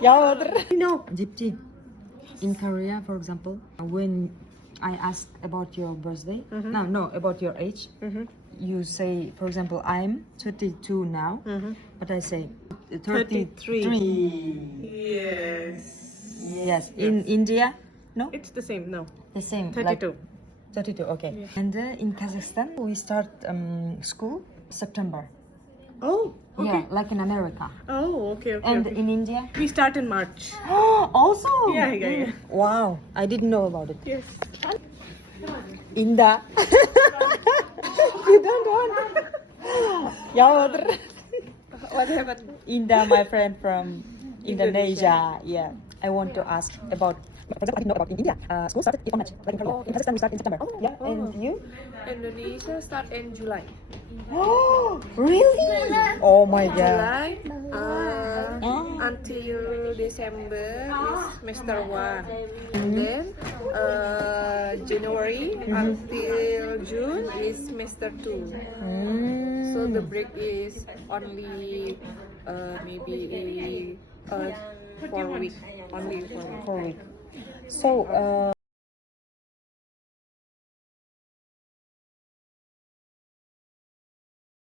No. Jipti, in Korea, for example, when I ask about your birthday, no, about your age, you say, for example, I'm 32 now, but I say 33. Yes. Yes. In India, no, It's the same. No. the same. 32. 32. Okay. And in Kazakhstan, we start school September. Oh. Okay. Yeah, like in America. Oh. Okay. Okay. And okay. in India, We start in March. also. Yeah. Wow, I didn't know about it. Yes. Inda. You don't want. What happened? Inda, my friend from Indonesia. Yeah, I want to ask about. For example, I didn't know about in India. School started in March, like in Korea. In Kazakhstan, we start in September. Yeah, and you? Indonesia start in July. Oh, really? Oh my god. July until December is semester 1. And then January until June is semester 2. So the break is only maybe 4 weeks. Only 4 weeks. 4 weeks. So,